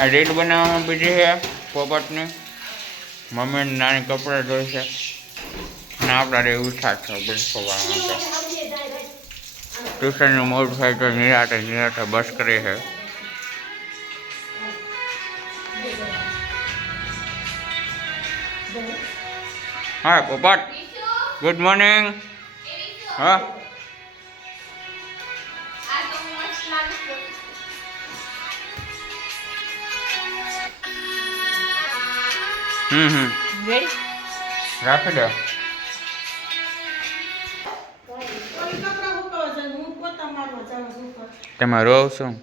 આ રીલ બનાવવામાં બીજી છે પોપટની. મમ્મી નાની કપડાં ધોઈ છે અને આપણા રે ઉઠા છે બેસવા માટે. ટ્યુશનનું મોડ થાય તો નિરાતે બસ કરી છે. હા પોપટ, ગુડ મોર્નિંગ. હા રાખી દો. તમે રોવ શું?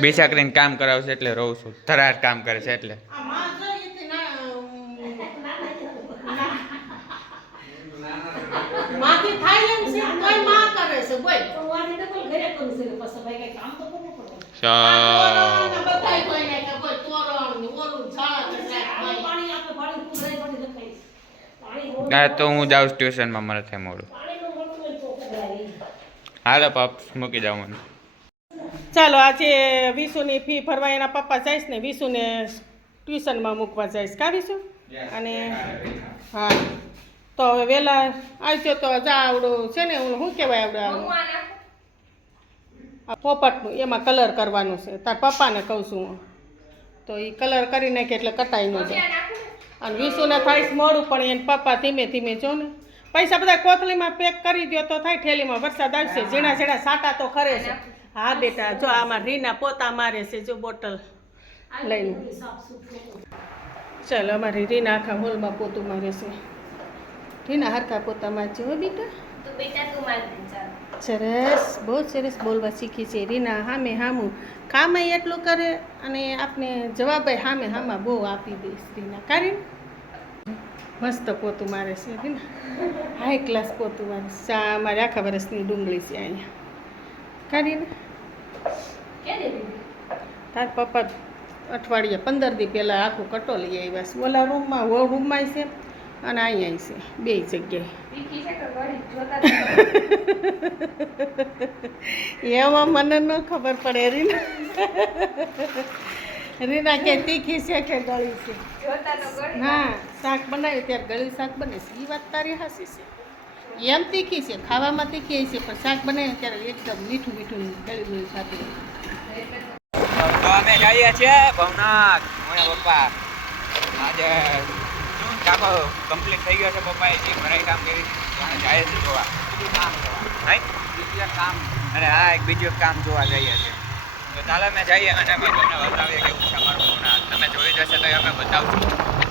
બીજા કરીને કામ કરાવશે એટલે રોવ છું. ધરાર કામ કરે છે એટલે. તો હું જાઉં ટ્યુશનમાં, મને થાય મોડું. હાલો પપ, મૂકી જાઉં મને. ચાલો, આજે વિશુની ફી ભરવા એના પપ્પા જઈશ ને વિશુને ટ્યુશનમાં મૂકવા જઈશ. કા વિશુ? અને હા, તો હવે વહેલા આવજો તો જા. આવડું છે ને, શું કહેવાય આવડું પોપટનું, એમાં કલર કરવાનું છે. તાર પપ્પાને કહું છું હું, તો એ કલર કરી નાખે એટલે કટાઈ ન જાય. અને વિશુને થાય મોડું, પણ એને પપ્પા ધીમે ધીમે જો ને પૈસા બધા કોથળીમાં પેક કરી દો તો થાય. થેલીમાં વરસાદ આવશે, ઝીણા ઝીણા સાટા તો ખરે છે. હા બેટા, જો આમાં રીના પોતા મારે છે, જો બોટલ લઈને. ચાલો, અમારી રીના આખા હોલમાં પોતું મારે છે. રીના હરખા પોતા મારજો હો બેટા. સરસ, બહુ સરસ બોલવા શીખી છે રીના. હામે હામું કામ એટલું કરે અને આપને જવાબ હામે હામાં બહુ આપી દઈશ રીના. કારી મસ્ત પોતું મારે છે રીના, હાઈ ક્લાસ પોતું મારે છે. અમારે આખા વર્ષની ડુંગળી છે અહીંયા. કાઢીને તાર પપ્પા અઠવાડિયે 15 દી પહેલાં આખું કટો લઈ આવ્યા છે. ઓલા રૂમમાં રૂમમાં છે અને અહીંયા છે, બે જગ્યાએ. એમાં મને ન ખબર પડે રીના. રીના કે તીખી છે કે ગળી છે? હા, શાક બનાવ્યું ત્યારે ગળી શાક બને છે. એ વાત તારી હાસી છે. એમ તીખી છે, ખાવામાં તીખી છે, પણ શાક બનાવ્યું ત્યારે એકદમ મીઠું મીઠું ગળી ગળી ખાતી. તો અમે જઈએ છીએ ભવનાથ. મોયા પપ્પા આજે કામ કમ્પ્લીટ થઈ ગયો છે. પપ્પાએ જે ભરાઈ કામ કરી અમે જઈએ છીએ જોવા કામ જોવા. બીજું એક કામ, અને હા એક બીજું એક કામ જોવા જઈએ છીએ. તો ચાલો અમે જઈએ અને અમે તમને બતાવીએ કેવું છે અમારું ભવનાથ. તમે જોઈ જશે તો અમે બતાવશું.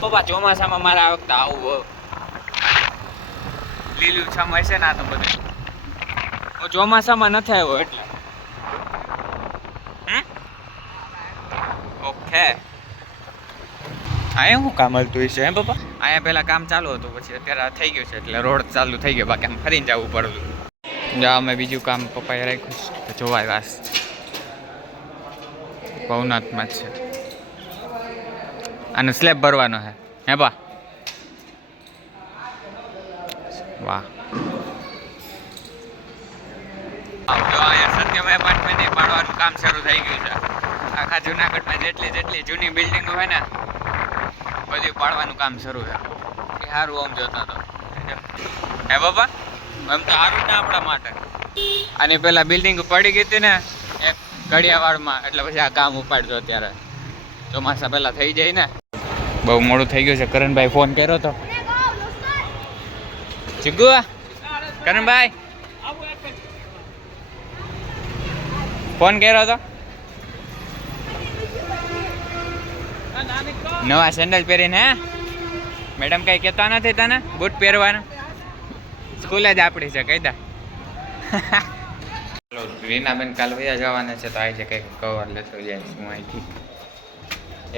પપ્પા ચોમાસામાં મારે આ વખતે આવું લીલું છમ હશે ને. આ તો બધું હું ચોમાસામાં નથી આવ્યો એટલે. ઓકે, અહીંયા શું કામ હાલતું હશે હે પપ્પા? અહીંયા પહેલાં કામ ચાલુ હતું, પછી અત્યારે થઈ ગયું છે એટલે રોડ ચાલુ થઈ ગયો. બાકી આમ ફરીને જવું પડતું. જા અમે બીજું કામ પપ્પાએ રાખ્યું છે, તો જોવાય વાસ ભવનાથમાં જ છે. આનો સ્લેબ ભરવાનો છે હે બા? વાહ. જો અહીંયા સત્યમય એપાર્ટમેન્ટ પાડવાનું કામ શરૂ થઈ ગયું છે. આખા જુનાગઢમાં જેટલી જૂની બિલ્ડિંગો હોય ને બધી પાડવાનું કામ શરૂ છે. સારું આમ જોતા તો હે બાપા, એમ તો સારું ને આપણા માટે. આની પેલા બિલ્ડિંગ પડી ગઈ હતી ને એક ઘડિયાવાળમાં, એટલે પછી આ કામ ઉપાડજો. અત્યારે ચોમાસા પહેલા થઈ જાય ને. બહુ મોડું થઈ ગયું છે. કરણભાઈ ફોન કર્યો તો. ચીગુ, કરણભાઈ ફોન કર્યો તો. નવા સેન્ડલ પહેરીને હે મેડમ કઈ કહેતા નથી તને બૂટ પહેરવાના? સ્કૂલ જ આપણી છે, કહી દા. રીનાબેન કાલ વયા જવાના છે, તો આવી છે કંઈક કવર લેતો જાય હું અહીંથી.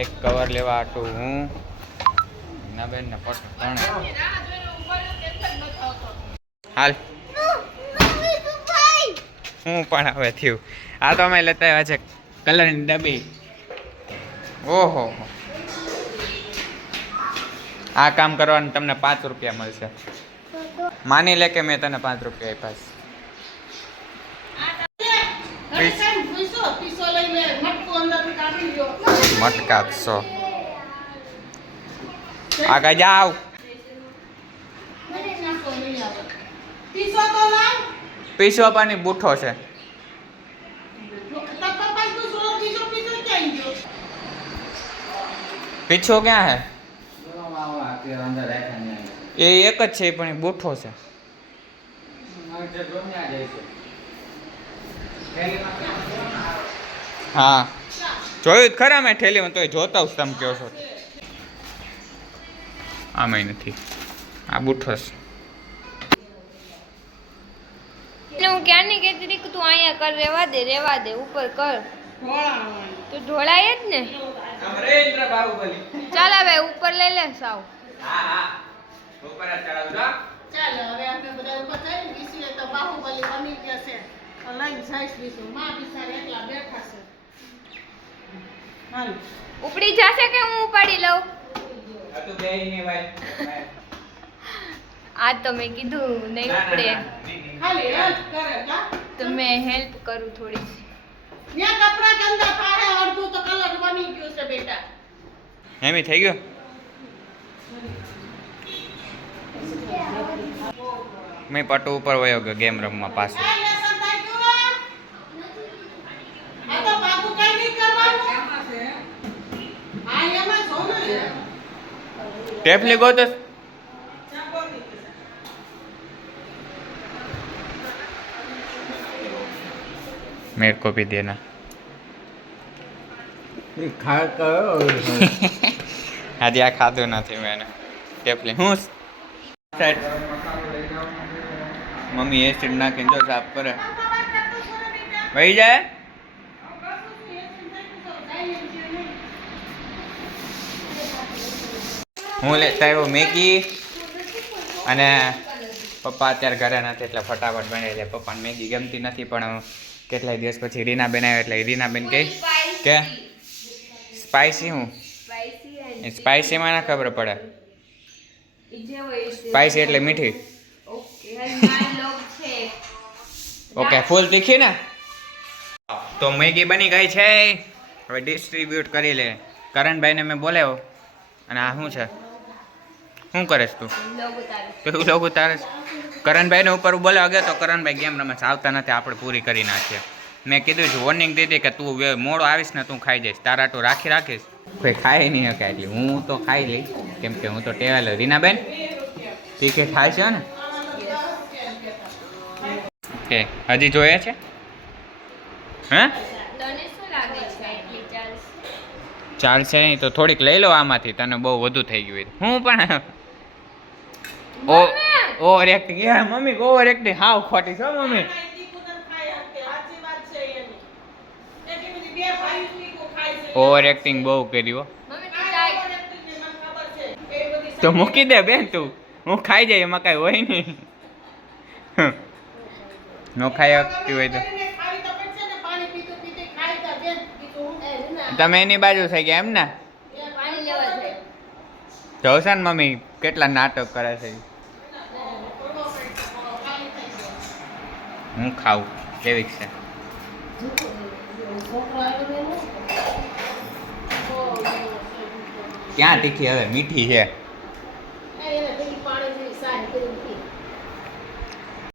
એક કવર લેવા આટું હું રીનાબેન ને પટ હાલ હું પણ હવે થયું. આ તો અમે લેતા આવ્યા છે કલરની ડબ્બી. ઓહો, આ કામ કરવાનું તમને 5 રૂપિયા મળશે. માની લે કે મેં તને 5 રૂપિયા આપ્યા. પીસો લઈ લે મટકો અંદરથી કાઢી લ્યો મટકા 100 આગળ જાવ પીસો તો લાવ પીસો પાણી બૂઠો છે તાર પપ્પા તું જો પીસો પીસો ક્યાં ગયો પીછો ક્યાં હે એ એક જ છે પણ એ બૂઠો છે હા જોયું જ ખરા મેં ઠેલીમાં તોય જોતા જ તમે કહો છો આમાંય નથી આ બૂઠો છે હું ક્યાંની કહેતી હતી કે તું અહીંયા કર રેવા દે ઉપર કર ઘોળાવાનું તો ઢોળાય જ ને અમરેન્દ્ર બાહુબલી ચાલ હવે ઉપર લઈ લે સાવ હા હા ઉપર જ ચડાવજો ચાલો હવે આપણે બધા ઉપર જઈને વિસુએ તો બાહુબલી બની ગયા છે તો લઈને જઈશ વિસુ માં બિચારા એકલા બેઠા છે હાલ ઉપડી જશે કે હું ઉપાડી લઉં આ તો બેહીને ભાઈ આ તો મેં કીધું નહીં ઉપડે ખાલી હેલ્પ કરે કા તો મેં હેલ્પ કરું થોડી ત્યાં કપડા ગંદા પાડે અડધું તો કલર બની ગયું છે બેટા એમી થઈ ગયો મેં પટુ ઉપર વયો ગયો ગેમ રમવા પાછું આ લેસન થઈ ગયું આ તો બાબુ કઈ નહીં કરવાનું આ એમાં જો ને ટેપલી ગોતો मेरे को भी देना खा करो આજે આ ખાધું નથી મેં ટેપલી હું મમ્મી એસિડ નાખીને જો સાફ કરે વહી જાય હું લેતા આવ્યો મેગી અને પપ્પા અત્યારે ઘરે નથી એટલે ફટાફટ બની જાય પપ્પાને મેગી ગમતી નથી પણ કેટલાય દિવસ પછી રીનાબેન આવ્યા એટલે રીનાબેન કહે કે સ્પાઇસી હું સ્પાઇસીમાં ના ખબર પડે સ્પાઇસી એટલે મીઠી ઓકે ફૂલ તીખી ને તો મેગી બની ગઈ છે હવે ડિસ્ટ્રીબ્યુટ કરી લે કરણભાઈને મેં બોલાવ્યો અને આ શું છે શું કરે છે તું કેવું લોકો તારે કરણભાઈને ઉપર બોલાવા ગયો તો કરણભાઈ ગેમ રમે છે આવતા નથી આપણે પૂરી કરી નાખીએ મેં કીધું છે વોર્નિંગ દીધી કે તું મોડો આવીશ ને તું ખાઈ જઈશ તારા તું રાખીશ કોઈ ખાય નહીં શકે એટલે હું તો ખાઈ લઈશ કેમ કે હું તો ટેવાયેલો રીનાબેન તીખી ખાય છે ને ઓકે હજી જોઈએ છે હા તને શું લાગે છે એટલી ચાલશે ચાલશે નહીં તો થોડીક લઈ લો આમાંથી તને બહુ વધુ થઈ ગયું હોય હું પણ over acting mummy over acting હાવ ખોટી છો મમ્મી ઓવર એક્ટિંગ બહુ કરી હો મમ્મી તું ચાલ તો મૂકી દે બેન તું હું ખાઈ જાય એમાં કાંઈ હોય નહીં નો ખાઈ શકતી હોય તો તમે એની બાજુ થઈ ગયા એમ ને પાણી લેવા જાય જોશે ને મમ્મી કેટલા નાટક કરે છે હું ખાઉં કેવી છે ક્યાં તીખી હવે મીઠી છે